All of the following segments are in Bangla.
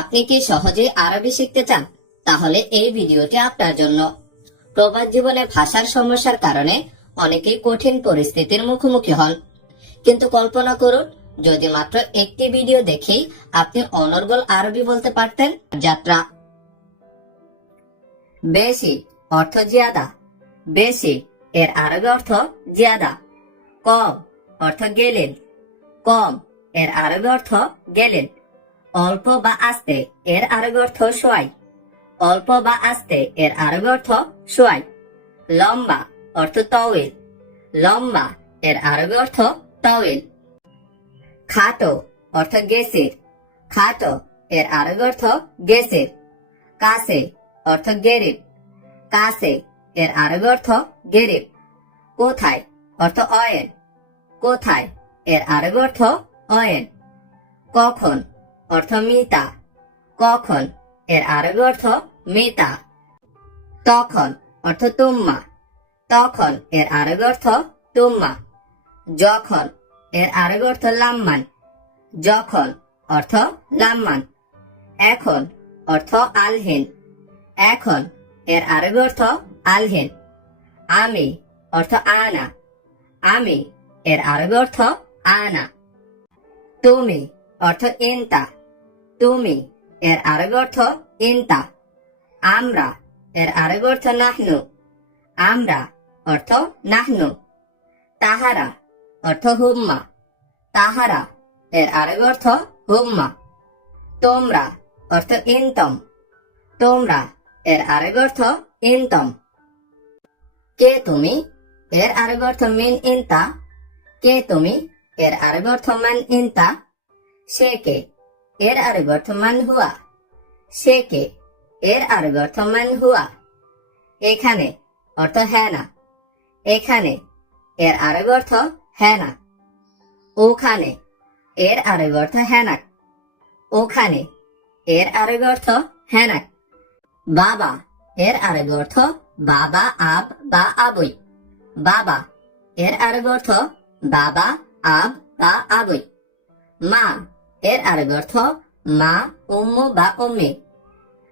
আপনি কি সহজেই আরবি শিখতে চান? তাহলে এই ভিডিওটি আপনার জন্য। প্রবাদ জীবনে ভাষার সমস্যার কারণে অনেকেই কঠিন পরিস্থিতির মুখোমুখি হন। কিন্তু কল্পনা করুন, যদি মাত্র একটি ভিডিও দেখেই আপনি অনর্গল আরবি বলতে পারতেন, যাত্রা। বেশি অর্থ জিয়াদা। বেশি এর আরবি অর্থ জিয়াদা। কম অর্থ গেলেন। কম এর আরবি অর্থ গেলেন। অল্প বা আস্তে এর আরবি অর্থ সোয়াই অল্প বা আস্তে এর আরবি অর্থ সোয়াই লম্বা অর্থ তওয়েল। লম্বা এর আরবি অর্থ তওয়েল। খাটো অর্থ গেসের। খাটো এর আরবি অর্থ গেসের। কাছে অর্থ গেরিব। কাছে এর আরবি অর্থ গেরিব। কোথায় অর্থ অয়েন কোথায় এর আরবি অর্থ অয়েন কখন অর্থ মিতা। কখন? এর আরবি অর্থ মিতা। তখন অর্থ তুম্মা। তখন এর আরবি অর্থ তুম্মা। যখন এর আরবি অর্থ লাম্মান। যখন অর্থ লাম্মান। এখন অর্থ আলহেন। এখন এর আরবি অর্থ আলহেন। আমি অর্থ আনা। আমি এর আরবি অর্থ আনা। তুমি অর্থ ইনতা তুমি, এর আরবি অর্থ ইনতা। আমরা, এর আরবি অর্থ নাহনু। আমরা, অর্থ নাহনু। তাহারা, অর্থ হুম্মা। তাহারা, এর আরবি অর্থ হুম্মা। তোমরা, অর্থ ইনতম। তোমরা, এর আরবি অর্থ ইনতম। কে তুমি, এর আরবি অর্থ মিন ইনতা। কে তুমি, এর আরবি অর্থ মান ইনতা। সে কে এর আরবি অর্থ মান হুয়া। সে কে? এর আরবি অর্থ মান হুয়া। এখানে অর্থ হ্যাঁ না। এখানে এর আরবি অর্থ হ্যাঁ না। ওখানে এর আরবি অর্থ হ্যানাক ওখানে এর আরবি অর্থ হ্যানাক বাবা, এর আরবি অর্থ বাবা, আব বা আবই। বাবা, এর আরবি অর্থ বাবা, আব বা আবই। মা এর আরবি অর্থ মা, উম্মু বা উম্মি।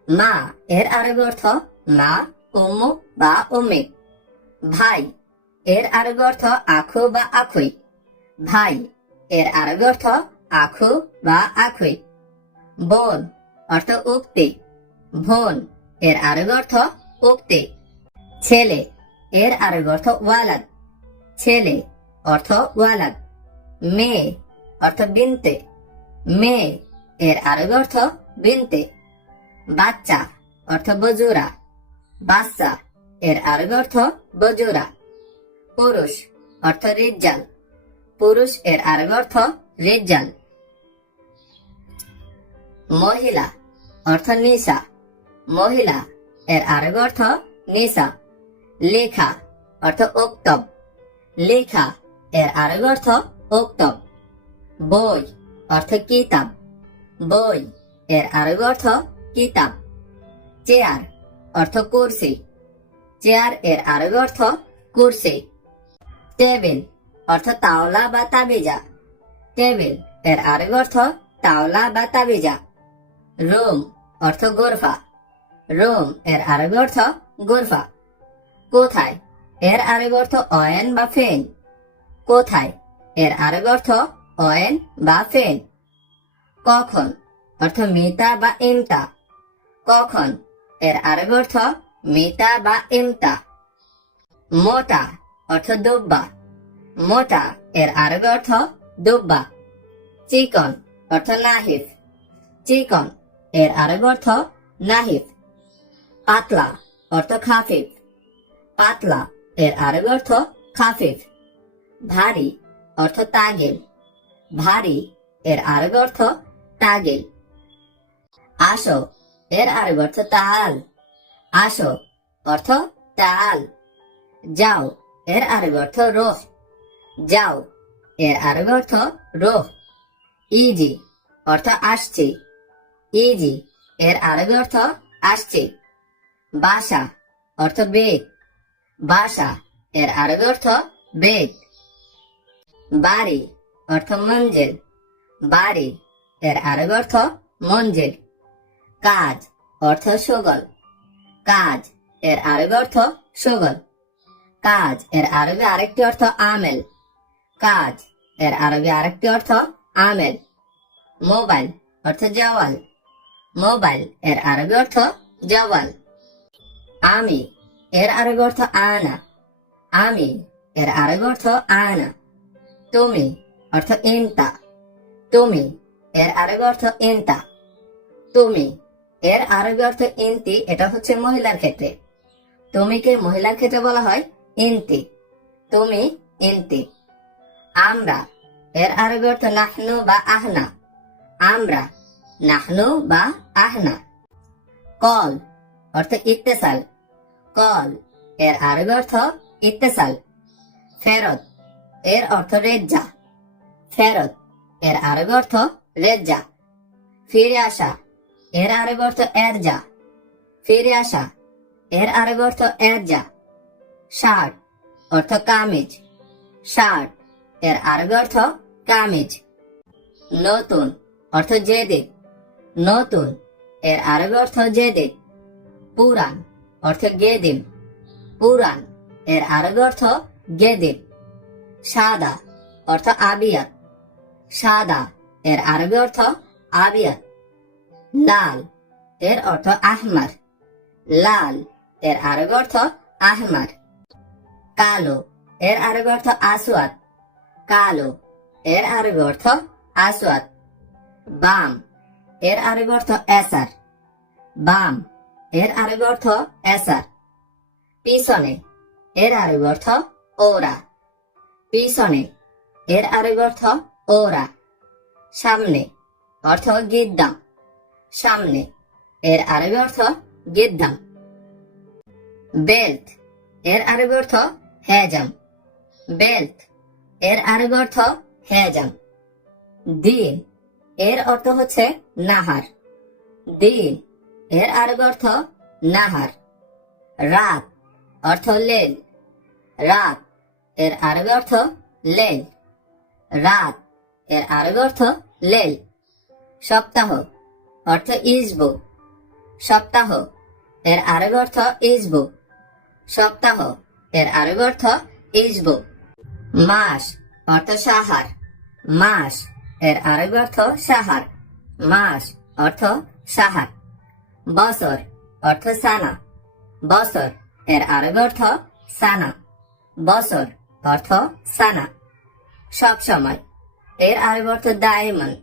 মা, এর আরবি অর্থ মা, উম্মু বা উম্মি। ভাই, এর আরবি অর্থ আখু বা আখুই। ভাই, এর আরবি অর্থ আখু বা আখুই। বোন, অর্থ উক্তি। বোন এর আরবি অর্থ উক্তি। ছেলে, এর আরবি অর্থ ওয়ালাদ। ছেলে, অর্থ ওয়ালাদ। মেয়ে, অর্থ বিনতে। মেয়ে এর আরবি অর্থ বিনতে। বাচ্চা অর্থ বজুরা। বাচ্চা এর আরবি অর্থ বজুরা। পুরুষ অর্থ রিজ্জাল। পুরুষ এর আরবি অর্থ রিজ্জাল। মহিলা অর্থ নিসা মহিলা এর আরবি অর্থ নিসা লেখা অর্থ উক্তব লেখা এর আরবি অর্থ উক্তব বই অর্থ কিতাব। বই এর আরবি অর্থ কিতাব। চেয়ার অর্থ কুরসি। চেয়ারের আরবি অর্থ কুরসি। টেবিল অর্থ তাওলা বা তাবিজা। টেবিলের আরবি অর্থ তাওলা বা তাবিজা। রুম অর্থ গোরফা। রুম এর আরবি অর্থ গোরফা। কোথায়? এর আরবি অর্থ অয়েন বা ফেন। কোথায়? এর আরবি অর্থ অয়েন বা ফেন। কখন? অর্থ মিতা বা ইমতা কখন? এর আরবি অর্থ মিতা বা ইমতা মোটা, অর্থ দুব্বা। মোটা, এর আরবি অর্থ দুব্বা। চিকন, অর্থ নাহিফ। চিকন, এর আরবি অর্থ নাহিফ। পাতলা, অর্থ খাফিফ। পাতলা, এর আরবি অর্থ খাফিফ। ভারী, অর্থ তাগেল ভারী, এর আরবি অর্থ তাগেল আসো, এর আরবি অর্থ তাল। আসো, অর্থ তাল। যাও, এর আরবি অর্থ রোহ। যাও, এর আরবি অর্থ রোহ। ইজি, অর্থ আসছে। ইজি, এর আরবি অর্থ আসছে। বাসা, অর্থ বেগ। বাসা, এর আরবি অর্থ বেগ। বাড়ি অর্থ মঞ্জিল। বাড়ি, এর আরবি অর্থ মঞ্জিল। কাজ, অর্থ সগল। কাজ, এর আরবি অর্থ সগল। কাজ, এর আরবি আরেকটি অর্থ আমেল। কাজ, এর আরবি আরেকটি অর্থ আমেল। মোবাইল, অর্থ জওয়াল। মোবাইল, এর আরবি অর্থ জওয়াল। আমি, এর আরবি অর্থ আনা। আমি, এর আরবি অর্থ আনা। তুমি অর্থ ইনতা তুমি, এর আরবি অর্থ ইনতা তুমি, এর আরবি অর্থ ইনতি এটা হচ্ছে মহিলার ক্ষেত্রে। তুমিকে মহিলার ক্ষেত্রে বলা হয় ইনতি তুমি ইনতি আমরা, এর আরবি অর্থ নাহনু বা আহনা। আমরা, নাহনু বা আহনা। কল, অর্থ ইত্তেসাল। কল, এর আরবি অর্থ ইত্তেসাল। ফেরত, এর অর্থ রেজ্জা। ফেরত। এর আরবি অর্থ রেজ্জা ফিরে আসা। এর আরবি অর্থ এরজা। ফিরে আসা। এর আরবি অর্থ এরজা। শার্ট অর্থ কামিজ। শার্ট এর আরবি অর্থ কামিজ। নতুন। অর্থ জেদে। নতুন। এর আরবি অর্থ জেদে। পুরান অর্থ গেদিম। পুরান এর আরবি অর্থ গেদিম। সাদা। অর্থ আবিয়াত। সাদা, এর আরবি অর্থ আবিয়াত লাল, এর অর্থ আহমার। লাল, এর আরবি অর্থ আহমার। কালো, এর আরবি অর্থ আসওয়াদ। কালো, এর আরবি অর্থ আসওয়াদ। বাম, এর আরবি অর্থ এসার। বাম, এর আরবি অর্থ এসার। পিছনে, এর আরবি অর্থ ওরা। পিছনে, এর আরবি অর্থ ওরা। সামনে অর্থ গিদ্দাম। সামনে এর আরবি অর্থ গিদ্দাম। বেল্ট এর আরবি অর্থ হেজাম। বেল্ট এর আরবি অর্থ হেজাম। দিন এর অর্থ হচ্ছে নাহার। দিন এর আরবি অর্থ নাহার। রাত অর্থ লেল। রাত এর আরবি অর্থ লেল। রাত এর আরবি অর্থ লেল, সপ্তাহ, অর্থ ইসবু, সপ্তাহ, এর আরবি অর্থ ইসবু, সপ্তাহ, এর আরবি অর্থ ইসবু, মাস, অর্থ সাহার, মাস, এর আরবি অর্থ সাহার, মাস, অর্থ সাহার, বছর, অর্থ সানা, বছর, এর আরবি অর্থ সানা, বছর, অর্থ সানা, সব সময়। এর আরবি অর্থ দায়মন,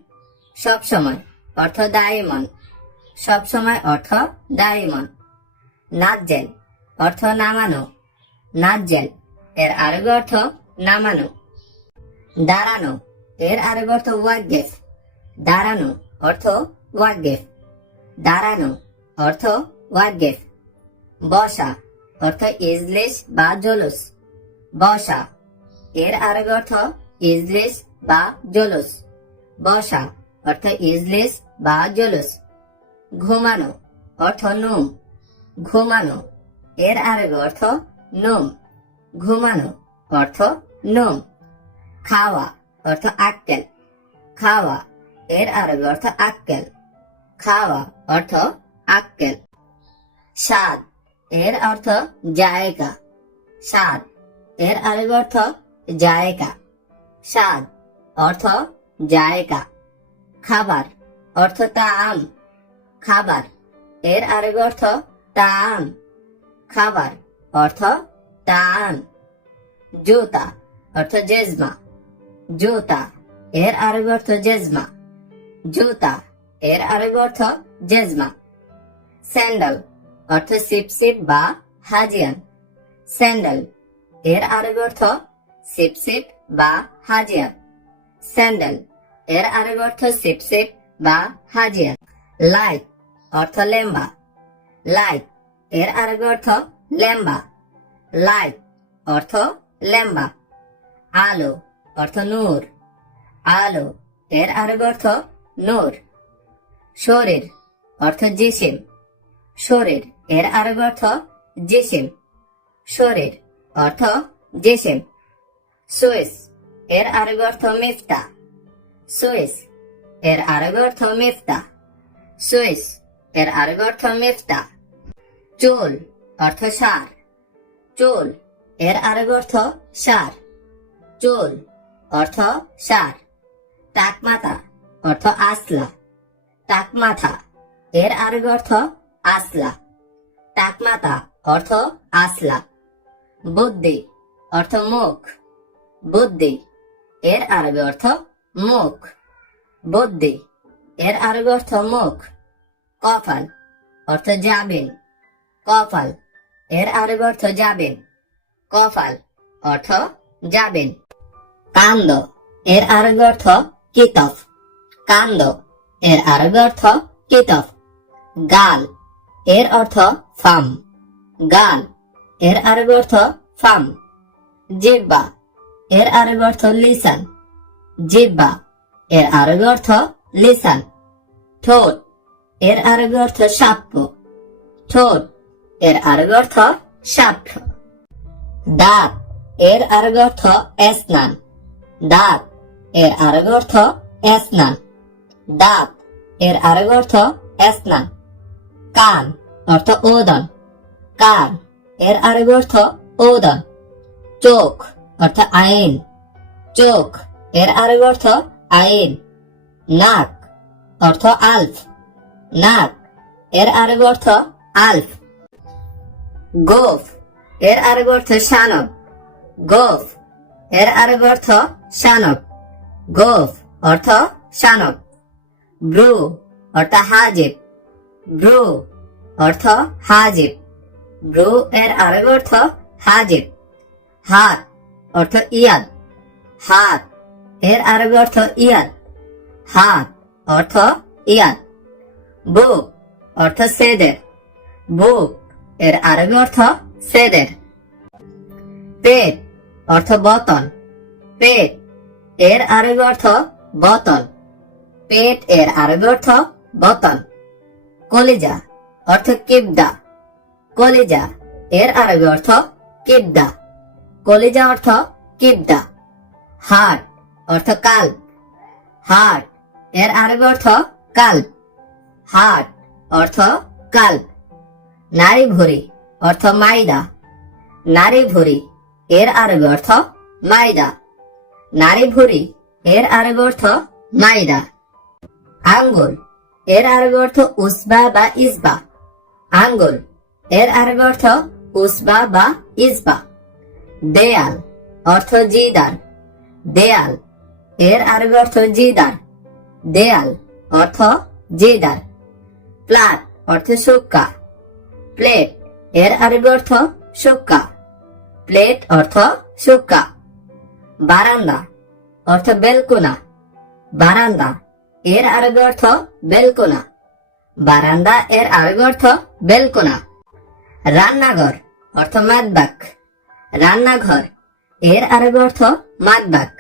সব সময় অর্থ দায়মন, সব সময় অর্থ দায়মন। নাজ্জেল, অর্থ নামানো। নাজ্জেল, এর আরবি অর্থ নামানো। দাঁড়ানো, এর আরবি অর্থ ওয়াগেফ দাঁড়ানো, অর্থ ওয়াগেফ দাঁড়ানো, অর্থ ওয়াগেফ বসা, অর্থ ইজলিশ বা জলুস। বসা, এর আরবি অর্থ ইজলিশ বা জলুস, বসা অর্থ ইজলিশ বা জলুস। ঘুমানো অর্থ নুম। ঘুমানো, এর আরবি অর্থ নোম। ঘুমানো অর্থ নুম। খাওয়া অর্থ আক্কেল। খাওয়া, এর আরবি অর্থ আক্কেল। খাওয়া অর্থ আক্কেল। স্বাদ, এর অর্থ জায়গা। স্বাদ, এর আরবি অর্থ জায়গা। স্বাদ অর্থ? জায়গা। খাবার। অর্থ তাম। খাবার। এর আরবি অর্থ তাম। খাবার। অর্থ তাম। জুতা। অর্থ জেজমা। জুতা। এর আরবি অর্থ জেজমা। জুতা। এর আরবি অর্থ জেজমা। স্যান্ডেল। অর্থ সিপসিপ বা হাজিয়ান। স্যান্ডেল। এর আরবি অর্থ সিপসিপ বা হাজিয়ান। স্যান্ডেল। এর আরবি অর্থ সিপসিপ বা হাজিয়ান লাইট অর্থ লেম্বা। লাইটের আরবি অর্থ লেম্বা। লাইট অর্থ লেম্বা। আলো, অর্থ নূর। আলো, এর আরবি অর্থ নূর। শরীর, অর্থ জিসিম। শরীর, এর আরবি অর্থ জিসিম। শরীর, অর্থ জিসিম। সুইস এর আরবি অর্থ মিফতা। সুইস, এর আরবি অর্থ মিফতা। সুইস, এর আরবি অর্থ মিফতা। চুল, অর্থ সার। চুল, এর আরবি অর্থ সার। চুল, অর্থ সার। টাকমাথা অর্থ আসলা টাকমাথা এর আরবি অর্থ আসলা টাকমাথা অর্থ আসলা বুদ্ধি, অর্থ মুখ। বুদ্ধি এর আরবি অর্থ মুখ। বুদ্ধি এর আরবি অর্থ মুখ। কপাল অর্থ যাবেন কপাল এর আরবি অর্থ যাবেন কপাল অর্থ যাবেন কান্দ। এর আরবি অর্থ কিতফ। কান্দ। এর আরবি অর্থ কিতফ। গাল। এর অর্থ ফাম। গাল। এর আরবি অর্থ ফাম। জিব্বা। এর আরবি অর্থ লিসান জিব্বা, এর আরবি অর্থ লিসান ঠোঁট, এর আরবি অর্থ সাপ্য। ঠোঁট, এর আরবি অর্থ সাপ্য। দাঁত, এর আরবি অর্থ এসনান। দাঁত, এর আরবি অর্থ এসনান। দাঁত, এর আরবি অর্থ এসনান। কান, অর্থ ওদন। কান, এর আরবি অর্থ ওদন। চোখ অর্থ আইন। চোখ, এর আরবি অর্থ আইন। নাক, অর্থ আলফ। নাক, এর আরবি অর্থ আলফ। গোফ, এর আরবি অর্থ শানব। গোফ, এর আরবি অর্থ শানব। গোফ, অর্থ শানব। ব্রু, অর্থ হাজিব। ব্রু, অর্থ হাজিব। ব্রু, এর আরবি অর্থ হাজিব। হাত অর্থ ইয়াদ। হাত। এর আরবি অর্থ ইয়াদ। হাত অর্থ ইয়াদ। বুক অর্থ সেদের। বুক এর আরবি অর্থ সেদের। পেট অর্থ বতন পেট এর আরবি অর্থ বতন পেট এর আরবি অর্থ বতন কলিজা অর্থ কিবদা। কলিজা এর আরবি অর্থ কিবদা। কলিজা অর্থ কিবদা। হার্ট অর্থ কাল্প। হার্ট এর আরবি অর্থ কাল্প। হার্ট অর্থ কাল্প। নারী ভুরি অর্থ মাইদা। নারী ভুরি এর আরবি অর্থ মাইদা। নারী ভুরি এর আরবি অর্থ মাইদা। আঙ্গুল এর আরবি অর্থ উসবা বা ইসবা। আঙ্গুল এর আরবি অর্থ উসবা বা ইসবা। দেয়াল, অর্থ জিদার। দেয়াল, এর আরবি অর্থ জিদার। দেয়াল, অর্থ জিদার। প্লাট, অর্থ সুক্কা। প্লেট, এর আরবি অর্থ সুক্কা। প্লেট, অর্থ সুক্কা। বারান্দা, অর্থ বেলকুনা। বারান্দা, এর আরবি অর্থ বেলকুনা। বারান্দা, এর আরবি অর্থ বেলকোনা। রান্নাঘর, অর্থ মাদবাক রান্নাঘর, এর আরবি অর্থ মাদবাক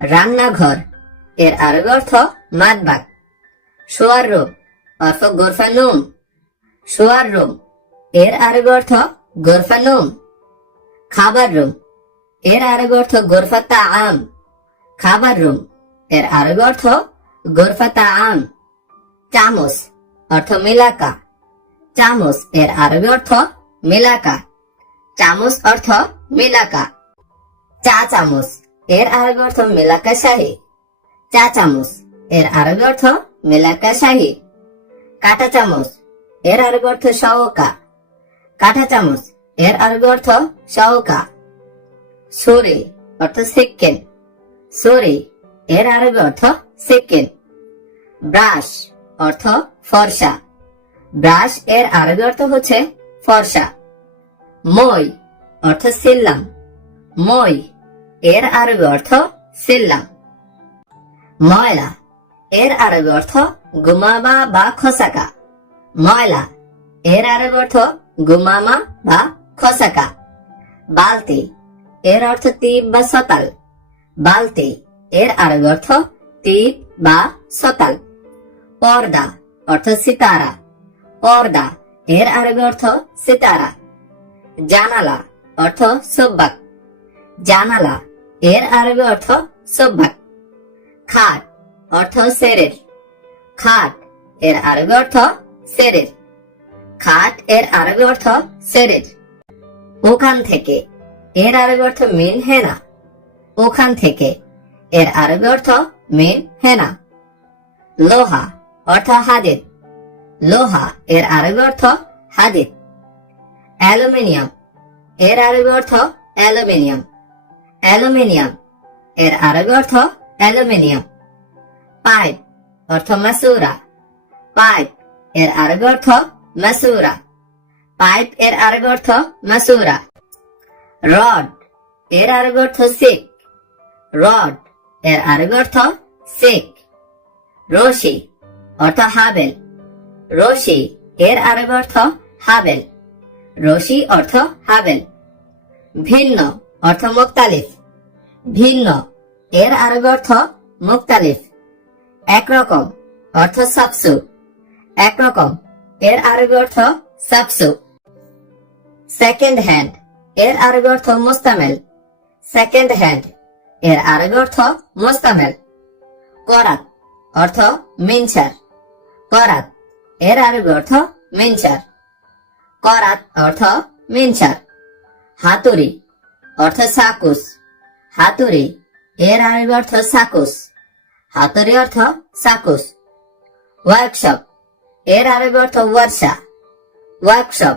রান্নাঘর, এর আরবি অর্থ মাদবাক শোয়ার রুম, অর্থ গোরফা নুম। শোয়ার রুম, এর আরবি অর্থ গোরফা নুম। খাবার রুম, এর আরবি অর্থ গোরফা তা আম খাবার রুম, এর আরবি অর্থ গোরফা তা আম চামচ, অর্থ মিলাকা। চামচ, এর আরবি অর্থ মিলাকা। চামচ, অর্থ মিলাকা। চা চামচ, এর আরবি অর্থ মিলাকা শাহী। চা চামচ, এর আরবি অর্থ মিলাকা শাহী। কাটা চামচ, এর আরবি অর্থ সহকা কাটা চামচ, এর আরবি অর্থ সহকা সরি, অর্থ সিক্কেন সরি, এর আরবি অর্থ সিক্কেন ব্রাশ, অর্থ ফর্সা। ব্রাশ, এর আরবি অর্থ হচ্ছে ফর্সা। মই অর্থ সিল্লাম। মই, এর আরবি অর্থ সিল্লাম। ময়লা, এর আরবি অর্থ গুমামা বা খসাকা। ময়লা, এর আরবি অর্থ গুমামা বা খসাকা। বালতি, এর অর্থ তীপ বা সতাল। বালতি, এর আরবি অর্থ তীপ বা সতাল। পর্দা, অর্থ সিতারা। পর্দা, এর আরবি অর্থ সিতারা। জানালা অর্থ সব্বাক। জানালা, এর আরবি অর্থ সব্বাক। খাট, অর্থ সেরের। খাট, এর আরবি অর্থ সেরের। খাট, এর আরবি অর্থ সেরের। ওখান থেকে, এর আরবি অর্থ মিন হেনা। ওখান থেকে, এর আরবি অর্থ মিন হেনা। লোহা, অর্থ হাদিদ। লোহা, এর আরবি অর্থ হাদিদ। অ্যালুমিনিয়াম এর আরবি অর্থ অ্যালুমিনিয়াম। অ্যালুমিনিয়াম, এর আরবি অর্থ অ্যালুমিনিয়াম। পাইপ, অর্থ মাসুরা। পাইপ, এর আরবি অর্থ মাসুরা। পাইপ, এর আরবি অর্থ মাসুরা। রড, এর আরবি অর্থ সিক। রড, এর আরবি অর্থ সিক। রশি, অর্থ হাবেল। রশি, এর আরবি অর্থ হাবেল। রশি অর্থ হাবেল। ভিন্ন অর্থ মুক্তালিফ। ভিন্ন, এর আরবি অর্থ মুক্তালিফ। একরকম অর্থ সাবসু একরকম, এর আরবি অর্থ সাবসু সেকেন্ড হ্যান্ড এর আরবি অর্থ মুস্তামেল। সেকেন্ড হ্যান্ড এর আরবি অর্থ মুস্তামেল। করাত, অর্থ মিনচার করাত, এর আরবি অর্থ মিনচার করাত অর্থ মিনচার। হাতুড়ি অর্থ সাকুস হাতুড়ি, এর আরবি অর্থ সাকুস হাতুড়ি অর্থ সাকুস ওয়ার্কশপ এর আরবি অর্থ ওয়ার্ষা ওয়ার্কশপ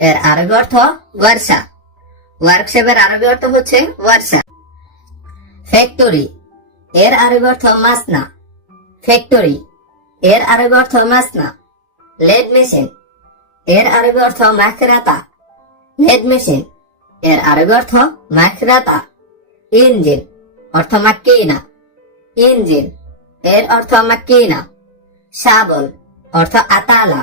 এর আরবি অর্থ ওয়ার্ষা ওয়ার্কশপের আরবি অর্থ হচ্ছে ওয়ার্ষা ফ্যাক্টরি এর আরবি অর্থ মাসনা ফ্যাক্টরি এর আরবি অর্থ মাসনা লেড মেশিন এর আরবি অর্থ মাখরাতা। Lead machine. এর আরবি অর্থ মাখরাতা। ইঞ্জিন। অর্থ মাক্কিনা। ইঞ্জিন। এর অর্থ মাক্কিনা। শাবল। অর্থ আতালা।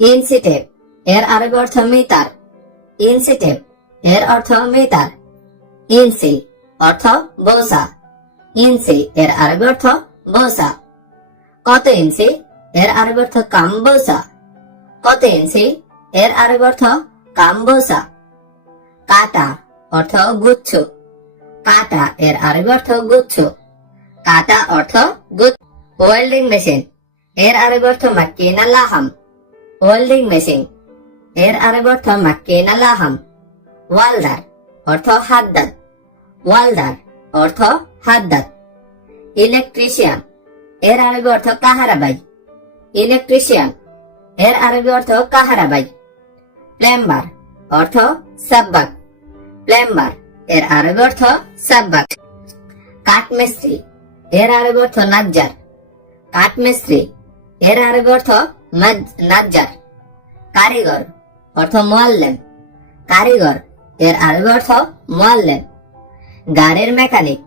ইনসিটেপ। এর আরবি অর্থ মিটার। ইনসিটেপ। এর অর্থ মিটার। ইনসি। অর্থ বোসা ইনসি। এর আরবি অর্থ বোসা কত ইঞ্চি? এর আরবি অর্থ কাম্বোসা। কত ইঞ্চি? এর আরবি অর্থ কাম্বোসা। কাটা অর্থ গুচ্ছ। কাটা এর আরবি অর্থ গুচ্ছ। কাটা অর্থ গুচ্ছ। Welding machine. এর আরবি অর্থ মাক্কিনা লাহাম। Welding machine. এর আরবি অর্থ মাক্কিনা লাহাম। ওয়ালদার অর্থ হাদ্দাদ। ওয়ালদার অর্থ হাদ্দাদ। ইলেকট্রিশিয়ান। এর আরবি অর্থ কাহারাবাই। ইলেকট্রিশিয়ান এর আরবি অর্থ কাহারাবাই প্লেম্বার অর্থ সাব্বাক। প্লেম্বার এর আরবি অর্থ সাব্বাক। কাঠমিস্ত্রি এর আরবি অর্থ নাজ্জার। কাঠমিস্ত্রি এর আরবি অর্থ নাজ- নাজ্জার। কারিগর অর্থ মোয়াল্লেম। কারিগর এর আরবি অর্থ মোয়াল্লেম। গাড়ির মেকানিক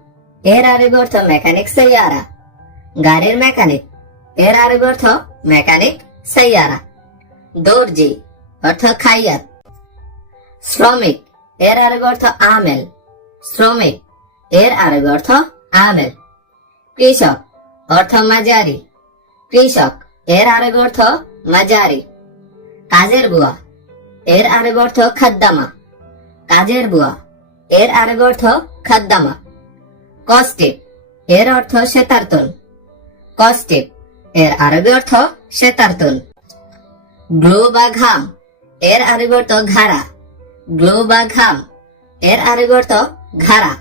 এর আরবি অর্থ মেকানিক সৈয়ারা। গাড়ির মেকানিক এর আরবি অর্থ মেকানিক সৈয়ারা দর্জি, অর্থ খাইয়াত। শ্রমিক, এর আরবি অর্থ আমেল। শ্রমিক, এর আরবি অর্থ আমেল। কৃষক, অর্থ মাজারি কৃষক, এর আরবি অর্থ মাজারি কাজের বুয়া, এর আরবি অর্থ খাদ্দামা। কাজের বুয়া, এর আরবি অর্থ খাদ্দামা। কস্টিপ এর অর্থ সেতার্তন কস্টিপ এর আরবি অর্থ সেতার্তন গ্লো বা ঘাম এর আরবি অর্থ ঘাড়া। গ্লো বা ঘাম এর আরবি অর্থ ঘাড়া।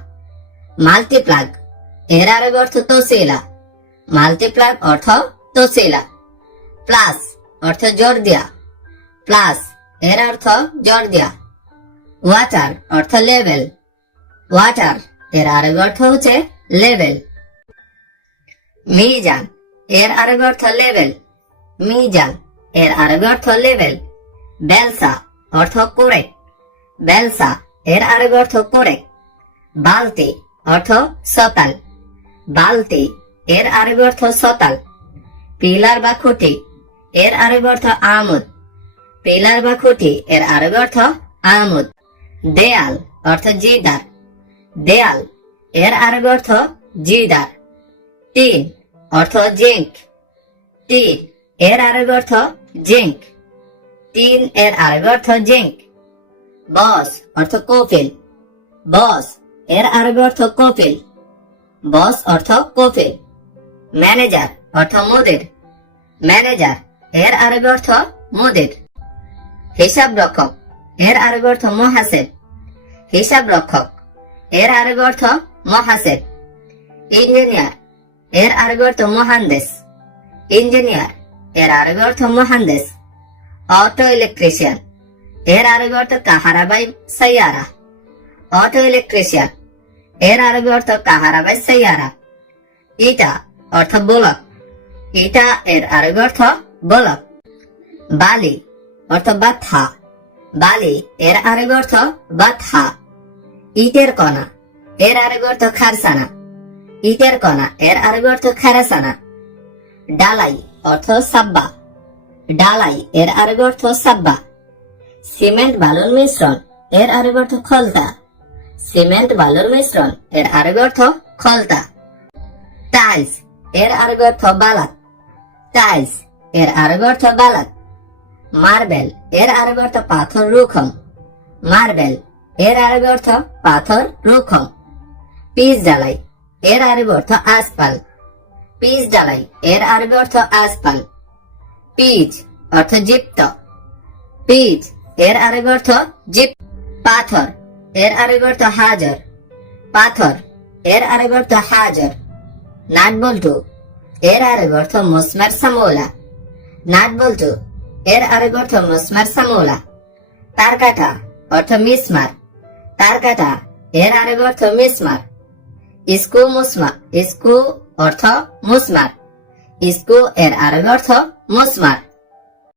মাল্টিপ্লাগ, এর আরবি অর্থ তসিলা মাল্টিপ্লাগ অর্থ তসিলা প্লাস অর্থ জোর দিয়া। প্লাস এর অর্থ জোর দিয়া। ওয়াটার অর্থ লেভেল। ওয়াটার, এর আরবি অর্থ হচ্ছে লেভেল। মিজান এর আরবি অর্থ লেভেল মিজান এর আরবি অর্থ লেভেল বেলসা অর্থ কোরেক বেলসা এর আরবি অর্থ কোরেক বালতি, অর্থ সতাল, বালতি, এর আরবি অর্থ সতাল, পিলার বা খুঁটি, এর আরবি অর্থ আমুদ, পিলার বা খুঁটি, এর আরবি অর্থ আমুদ, দেয়াল, অর্থ জিদার, দেয়াল, এর আরবি অর্থ জিদার, টিন অর্থ জিঙ্ক টিন এর আরবি অর্থ জিঙ্ক টিন এর আরবি অর্থ জিঙ্ক বস, অর্থ কপিল বস, এর আরবি অর্থ কপিল বস, অর্থ কপিল ম্যানেজার, অর্থ মুদির। ম্যানেজার, এর আরেক অর্থ মুদির। হিসাব রক্ষক, এর আরেক অর্থ মহাসেব। হিসাব রক্ষক, এর আরেক অর্থ মহাসেব। ইঞ্জিনিয়ার এর আরেক অর্থ মহান্দেশ। ইঞ্জিনিয়ার, এর আরেক অর্থ মহান্দেশ। অটো ইলেকট্রিশিয়ান এর আরেক অর্থ কাহারাবাই সাইয়ারা। অটো ইলেকট্রিশিয়ান এর আরেক অর্থ কাহারাবাই সাইয়ারা। ইটা অর্থ বলক, ইটা এর আরেক অর্থ বলক। বালি অর্থ বাথা, বালি এর আরেক অর্থ বাথা। ইটের কণা, এর আরেক অর্থ খারসানা। ইটের কণা, এর আরেক অর্থ খারাসানা। ডালাই অর্থ সাব্বা। ডালাই, এর আরেক অর্থ সাব্বা। সিমেন্ট বালুর মিশ্রণ, এর আরেক অর্থ খলতা। সিমেন্ট বালুর মিশ্রণ, এর আরেক অর্থ খলতা। টাইলস, এর আরেক অর্থ বালাত। টাইলস, এর আরেক অর্থ বালাত। মার্বেল, এর আরেক অর্থ পাথর রুখম। মার্বেল, এর আরেক অর্থ পাথর রুখম। পিস ডালাই এর আরেক অর্থ আসপাল পিস ডালাই এর আরেক অর্থ আসপাল পিচ অর্থ জিপ্ত। পিচ, এর আরেক অর্থ জিপ পাথর, এর আরেক অর্থ হাজার। পাথর, এর আরেক অর্থ হাজার। নাট বল্টু এর আরেক অর্থ মুসমার সামোলা। নাট বল্টু এর আরেক অর্থ মুসমার সামোলা। তার কাটা অর্থ মিসমার। তার কাটা এর আরেক অর্থ মিসমার। ইস্কু মুসমা ইস্কু অর্থ মুসমার। ইস্কু এর আরবি অর্থ মুসমার।